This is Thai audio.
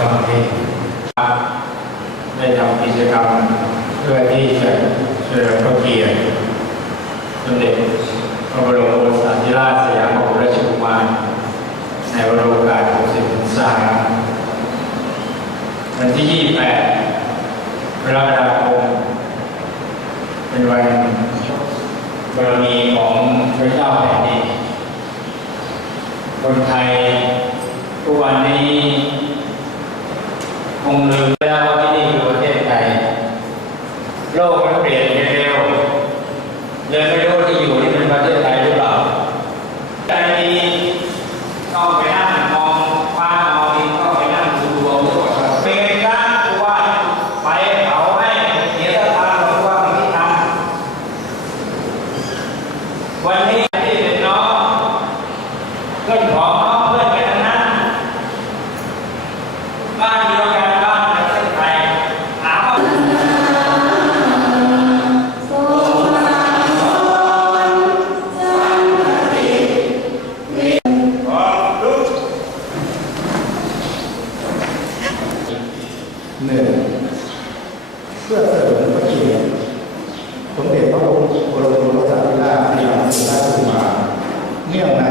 ครั้งนี้ได้ทำกิจกรรมเพื่อที่จะเฉลิมพระเกียรติสมเด็จพระบรมโอรสาธิราชสยามกุฎราชกุมารในวโรกาส60พรรษาวันที่ 28กรกฎาคมเป็นวันบารมีของพระเจ้าแผ่นดินคนไทยทุกวันนี้ คงลืมไปแล้วว่าที่นี่คือประเทศไทยโลกมันเปลี่ยนไปเร็วเลยไม่รู้ที่อยู่นี่เป็นประเทศไทยหรือเปล่าใจดีต้องไปนั่งมองฟ้ามองดินต้องไปนั่งดูดวงดูก่อนเป็นไงครัว่าไปเผาให้เสียสตางค์ผู้ว่าไม่ได้ทำวันนี้ หนึ่งเพื่อเสริมพระเกียรติสมเด็จพระองค์บรมราชาธิราชในราชสุมาเนื่องใน